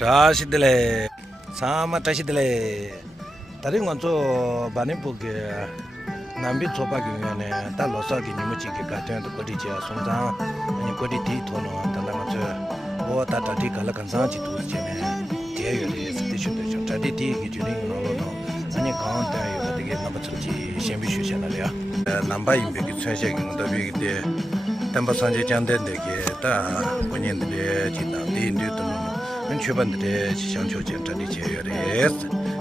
Trashidele, Sama Trashidele, Taringonzo Banipuke, Nambi Topagine, Talosaki, Nimuchi, Katan, the Kodicha, Sonza, and Koditi, Tono, Talamature, or Tatatika, Lakansanchi to Jene, Diary, Station, Taditi, Juning, Nolono, and you can't tell you get number 2, Shambishu Chanalia, Namba in Big Trashing, the big day, Tampa Sanji Jande, when in the Chita, the Newton. Chubandre, Shancho Gentani Cheres,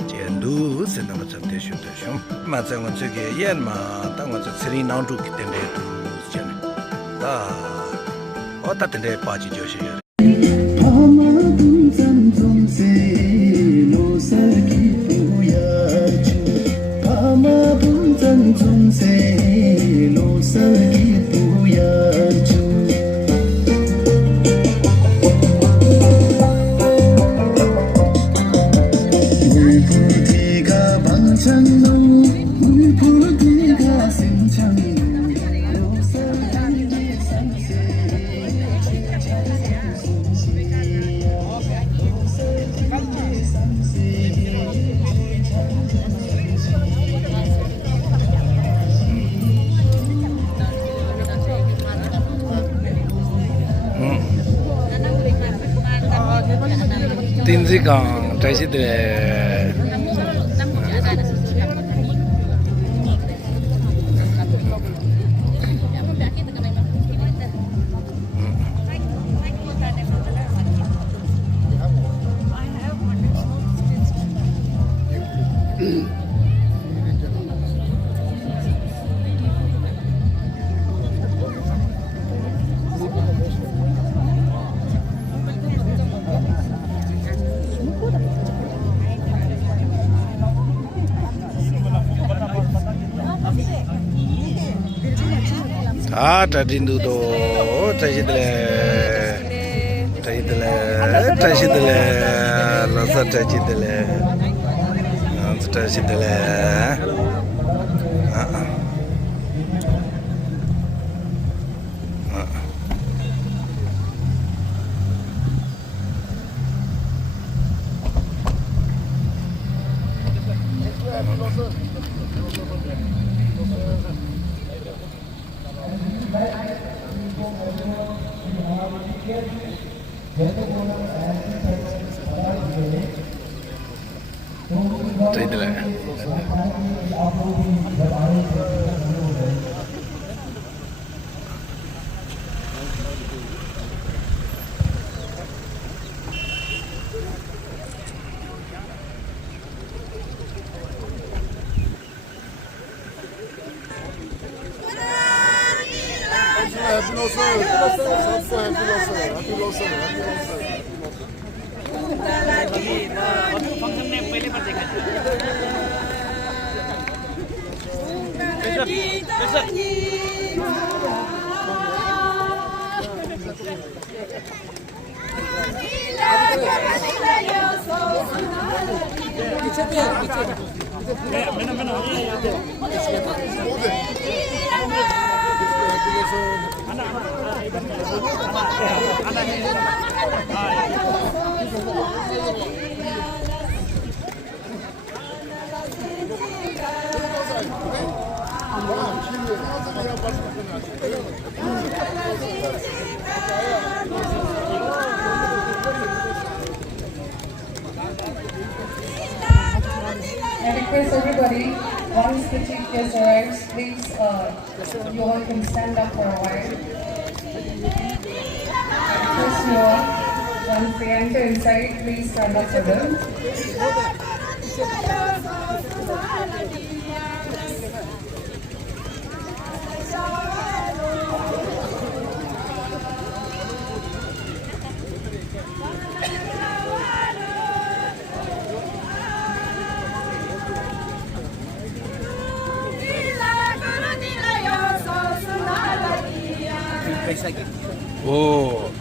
Jendu, Cinema Santation, Matsan Sigi, Yenma, that was a three now to get the day to Jen. What that day party Joshi. Tinzigang, Tracy Tadindudo, Tajidle, Lasa Tajidle, I request everybody, once the chief guest arrives, please, you all can stand up for a while. I request you all, once they enter inside, please stand up for them. Oh.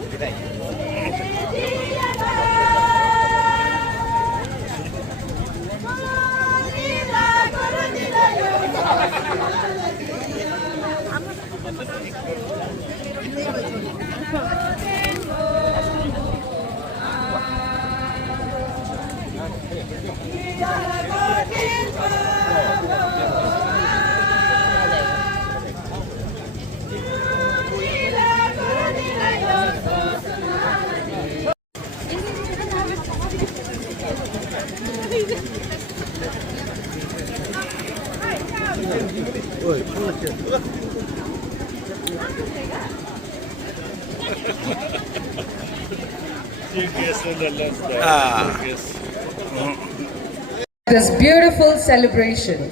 This beautiful celebration.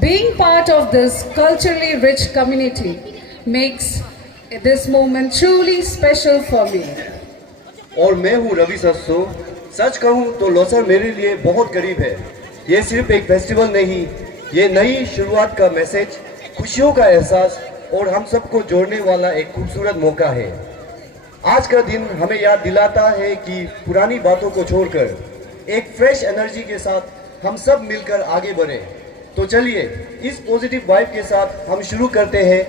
Being part of this culturally rich community makes this moment truly special for me. और मैं हूँ रवि सत्सो। सच कहूँ तो लोसर मेरे लिए बहुत करीब है। ये सिर्फ एक फेस्टिवल नहीं, ये नई शुरुआत का मैसेज, खुशियों का एहसास और हम सबको जोड़ने वाला एक खूबसूरत मौका है। आज का दिन हमें याद दिलाता है कि पुरानी बातों को छोड़कर एक फ्रेश एनर्जी के साथ हम सब मिलकर आगे बढ़े। तो चलिए इस पॉजिटिव वाइब के साथ हम शुरू करते हैं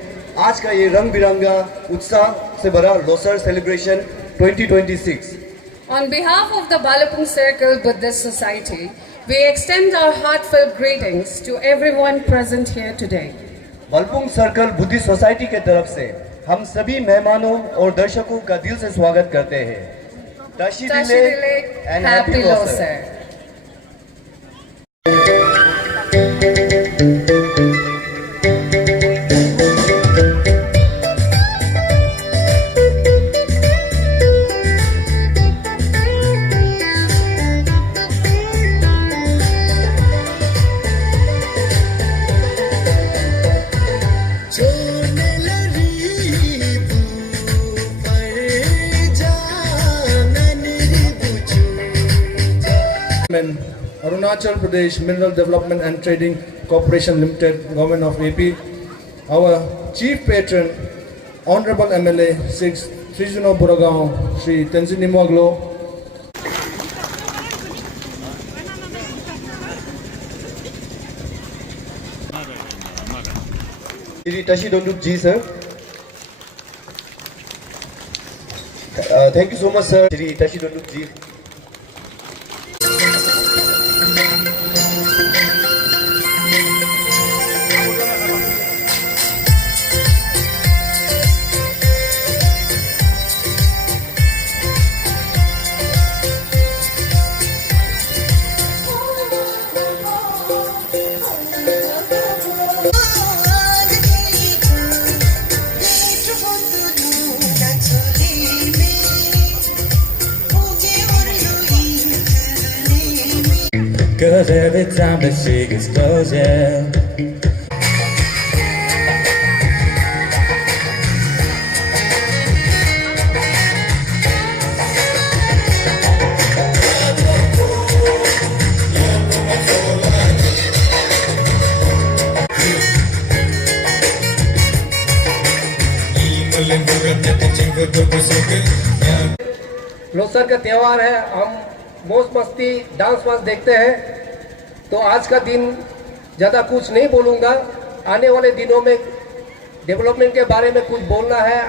आज का ये रंग बिरंगा उत्साह से भरा Losar celebration 2026। On behalf of the Balapung Circle Buddhist Society, we extend our heartfelt greetings to everyone present here today. Balpung circle Buddhist society के तरफ से हम सभी मेहमानों और दर्शकों का दिल से स्वागत करते हैं। Tashi Dile and Happy Losar. Arunachal Pradesh Mineral Development and Trading Corporation Limited, Government of AP, our Chief Patron, Honorable MLA 6, Srijuno Buragaon, Sri Tenzin Nimwaglo, Shri Tashi Donduk ji sir. Thank you so much sir. Shri Tashi Donduk ji. Cause every time that she gets close, yeah. Losar का त्यौहार है। हम मौज मस्ती dance वांस देखते हैं। तो आज का दिन ज़्यादा कुछ नहीं बोलूँगा। आने वाले दिनों में डेवलपमेंट के बारे में कुछ बोलना है,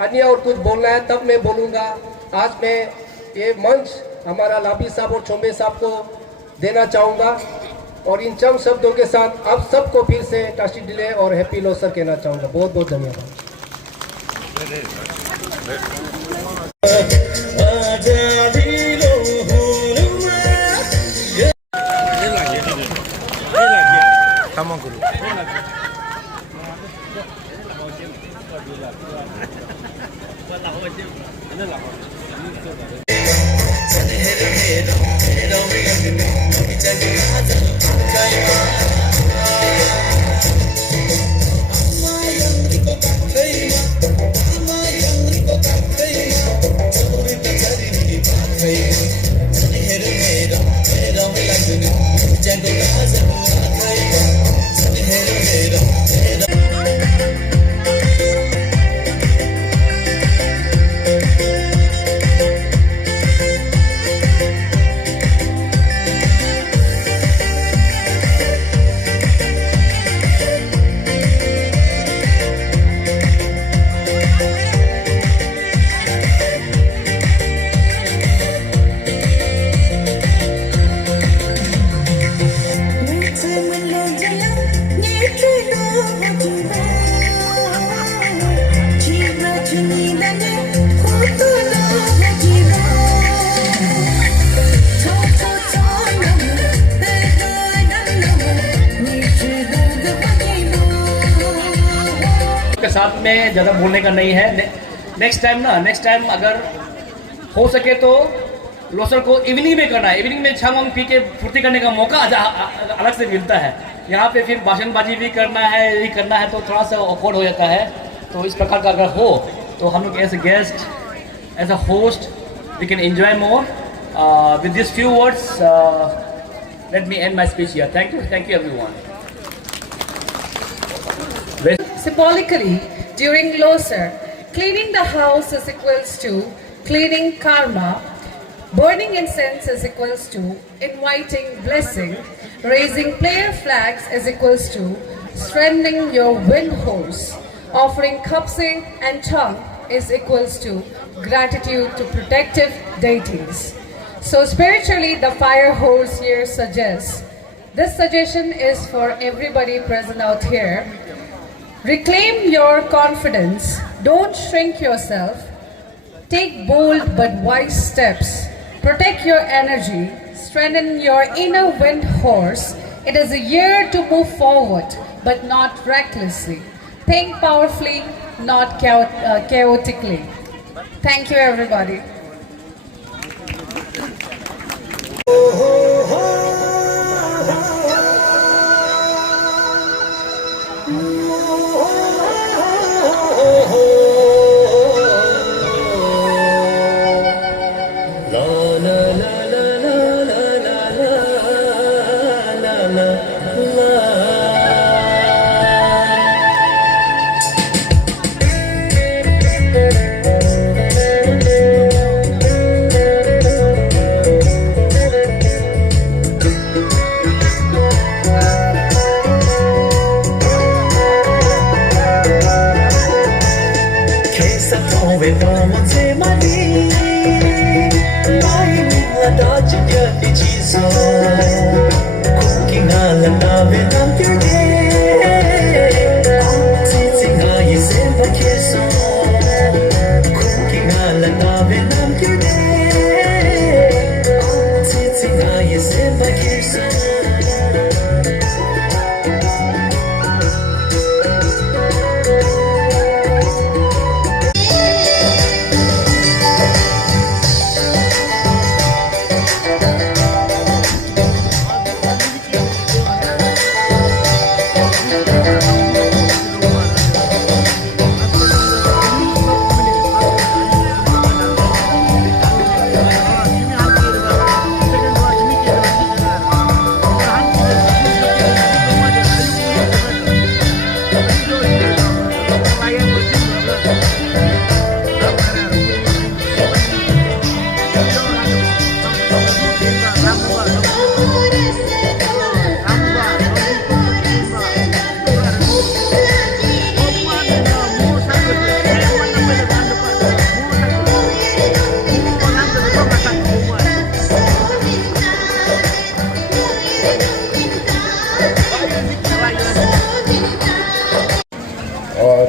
अन्य और कुछ बोलना है, तब मैं बोलूँगा। आज मैं ये मंच हमारा लाभी साहब और चोंबे साहब को देना चाहूँगा और इन चंद शब्दों के साथ आप सबको फिर से टाशी डिले और हैप्पी लोसर कहना चाहूँगा। बहुत बहुत धन्यवाद। साथ में ज़्यादा बोलने का नहीं है, नेक्स्ट टाइम अगर हो सके तो लोसर को इवनिंग में करना है। इवनिंग में छम हम पी के फुर्ती करने का मौका अलग से मिलता है। यहाँ पे फिर भाषणबाजी भी करना है, यही करना है तो थोड़ा सा ऑकवर्ड हो जाता है। तो इस प्रकार का अगर हो तो हम लोग as a guest, as a host, we can enjoy more. With this few words let me end my speech here. Thank you everyone. Symbolically, during Losar, cleaning the house is equals to cleaning karma, burning incense is equals to inviting blessing, raising prayer flags is equals to strengthening your wind horse, offering kapse and tongue is equals to gratitude to protective deities. So spiritually, the fire horse here suggests, this suggestion is for everybody present out here. Reclaim your confidence, don't shrink yourself, take bold but wise steps, protect your energy, strengthen your inner wind horse. It is a year to move forward, but not recklessly. Think powerfully, not chaotically. Thank you everybody.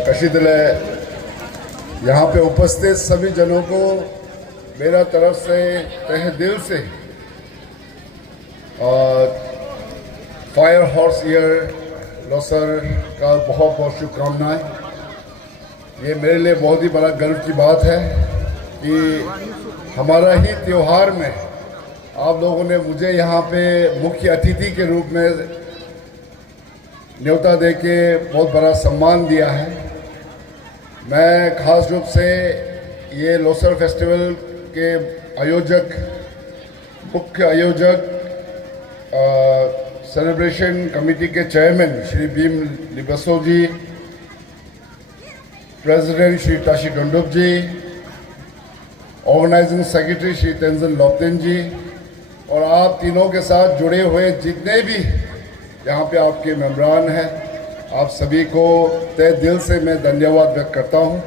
कशीदले यहाँ पे उपस्थित सभी जनों को मेरा तरफ से तहे दिल से फायर हॉर्स ईयर लोसर का बहुत बहुत शुभकामनाएं। ये मेरे लिए बहुत ही बड़ा गर्व की बात है कि हमारा ही त्योहार में आप लोगों ने मुझे यहाँ पे मुख्य अतिथि के रूप में न्योता देके बहुत बड़ा सम्मान दिया है। मैं खास रूप से ये लोसर फेस्टिवल के आयोजक, मुख्य आयोजक, सेलिब्रेशन कमेटी के चेयरमैन श्री भीम लिबसो जी, प्रेसिडेंट श्री ताशी डंडोप जी, ऑर्गेनाइजिंग सेक्रेटरी श्री तेंजन लोप्तेन जी और आप तीनों के साथ जुड़े हुए जितने भी यहाँ पे आपके मेम्बरान हैं, आप सभी को तहे दिल से मैं धन्यवाद व्यक्त करता हूँ।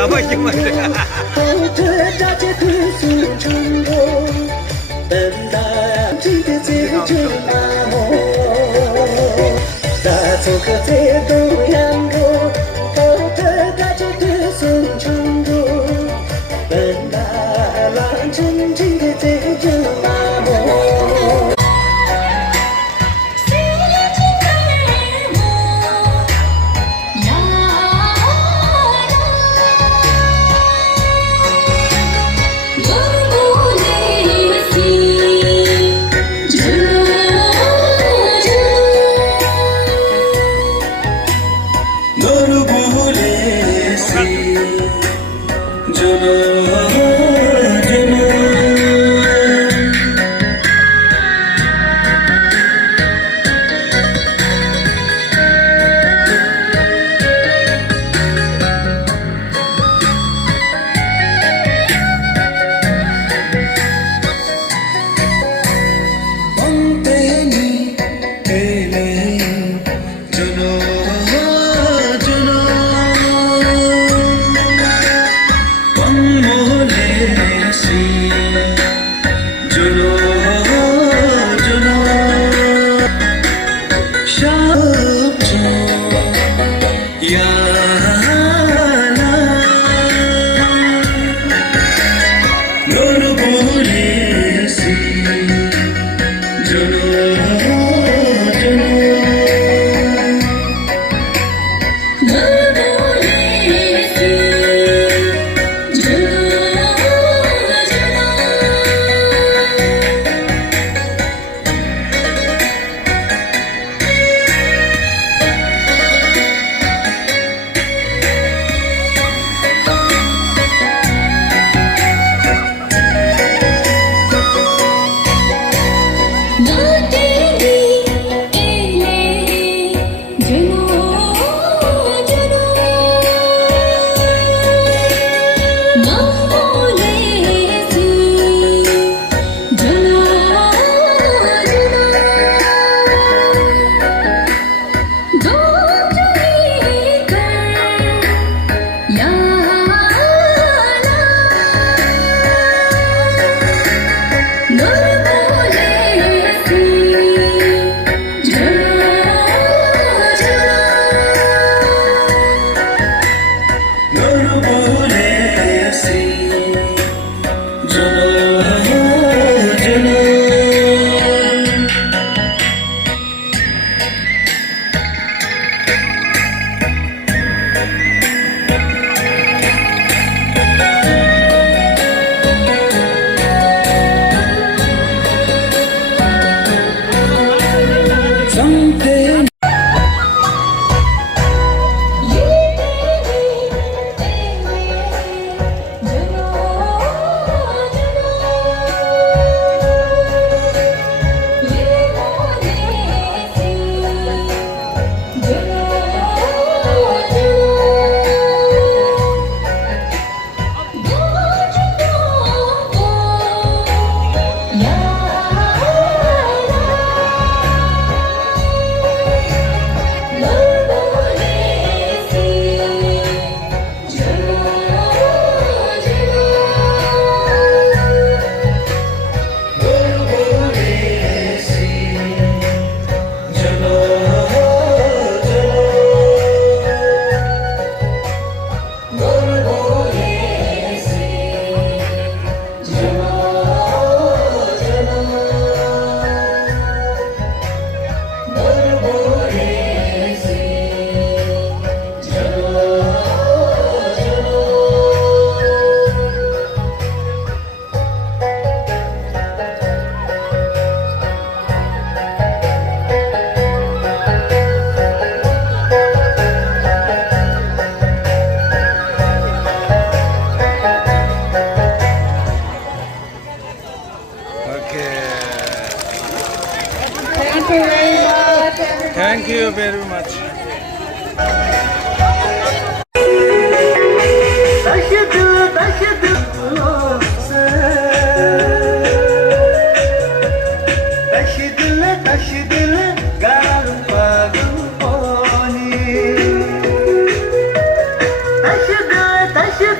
잡아 이게 말이야. Thank you very much. Taşı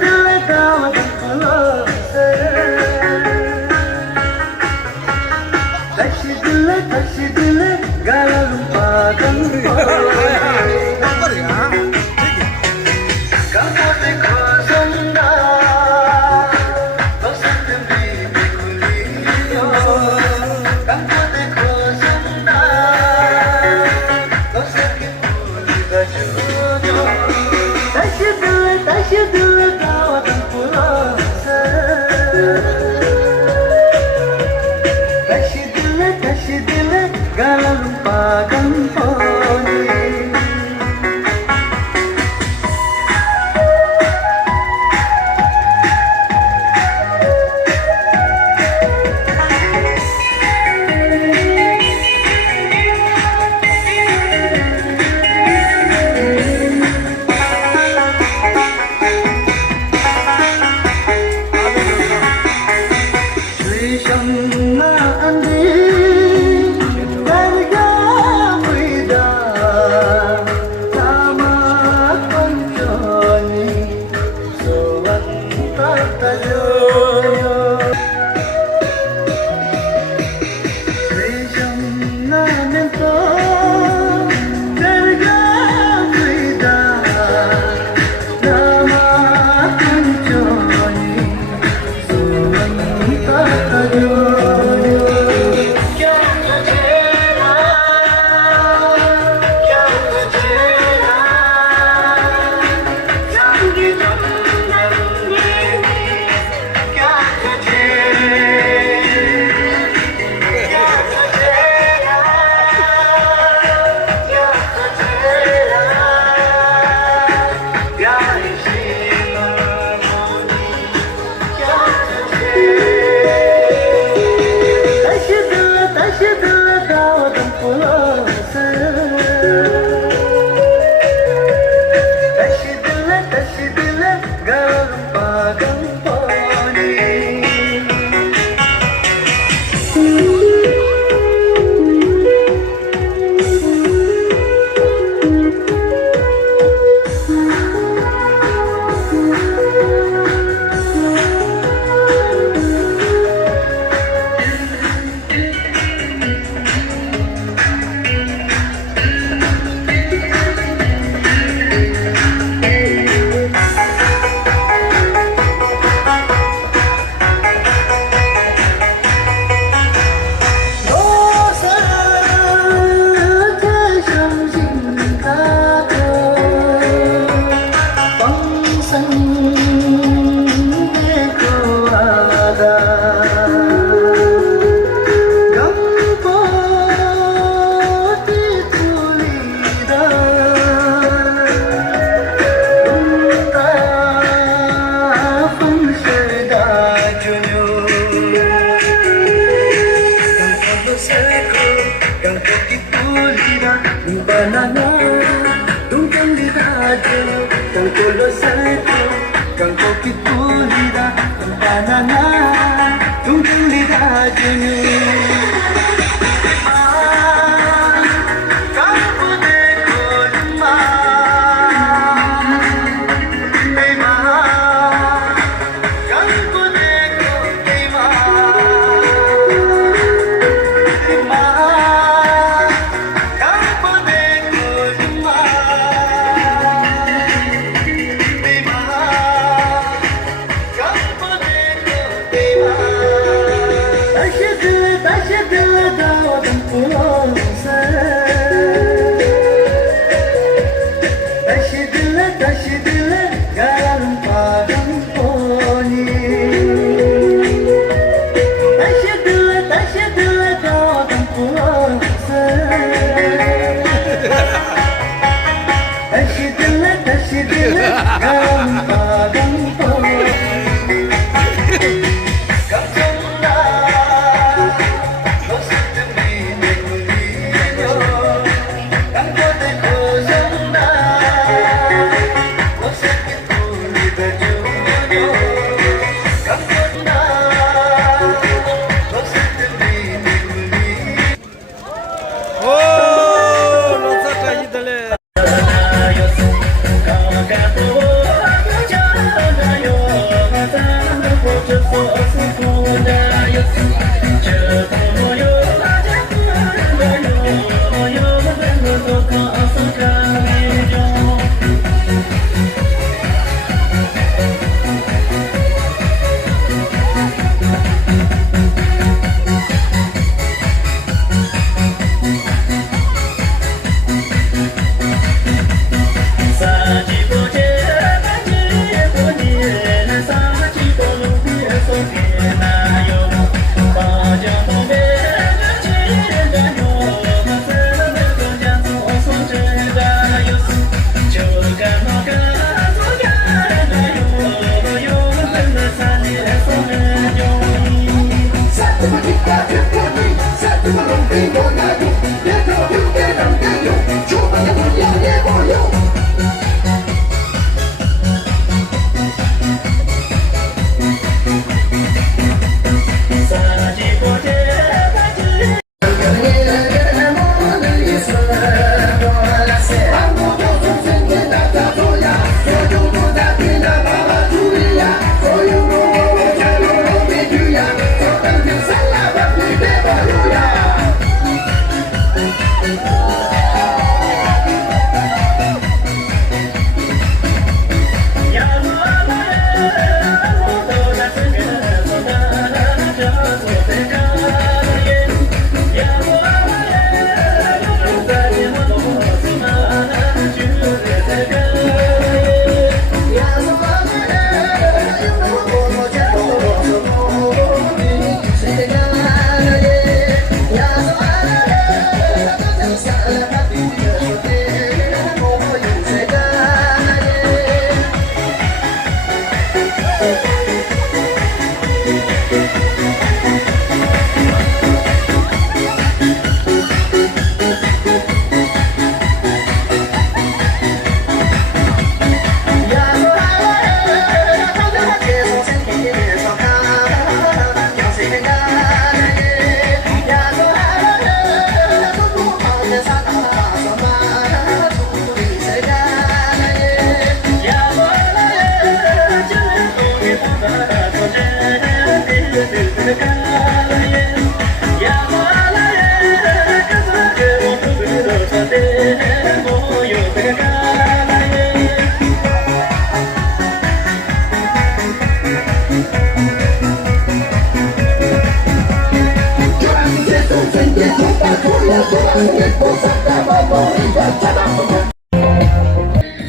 So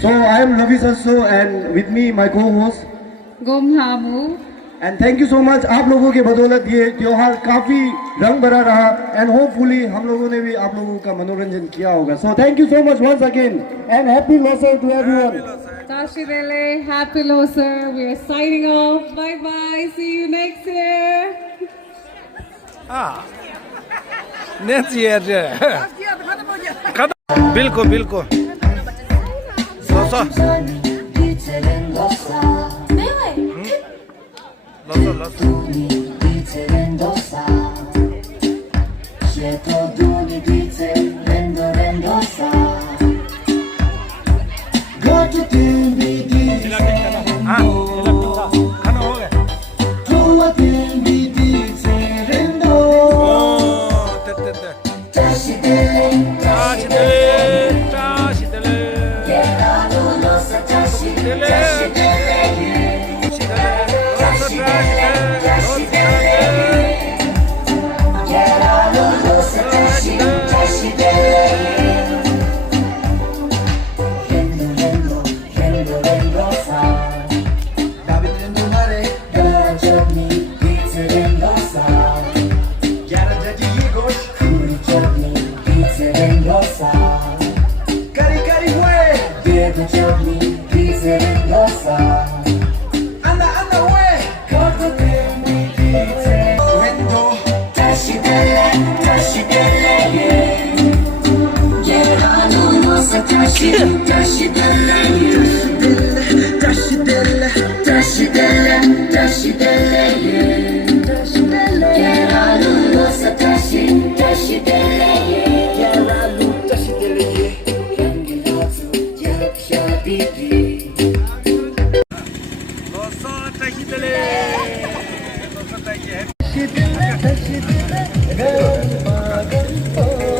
I am Ravi Sasso and with me my co-host. Gom Hamu. And thank you so much. आप लोगों के बदौलत ये त्योहार काफ़ी रंग भरा रहा एंड होपफुली हम लोगों ने भी आप लोगों का मनोरंजन किया होगा। So thank you so much once again and happy Losar to everyone. Tashi Dele, happy Loser. We are signing off. Bye bye. See you next year. Next year बिल्कुल बिल्कुल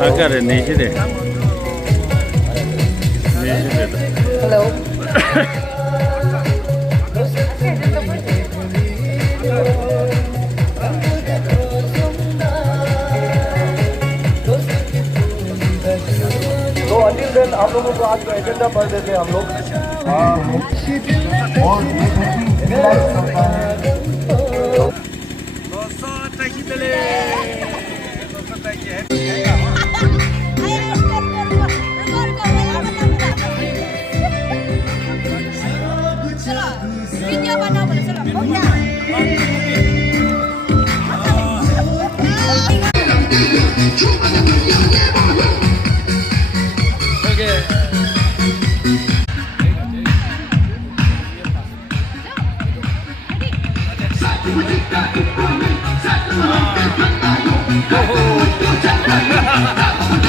아까를 내시대. Hello. तो अंतिम दिन आप लोगों को आज का एजेंडा पढ़ देते हैं हम लोग। और Video mana boleh salam? Oh ya. Oh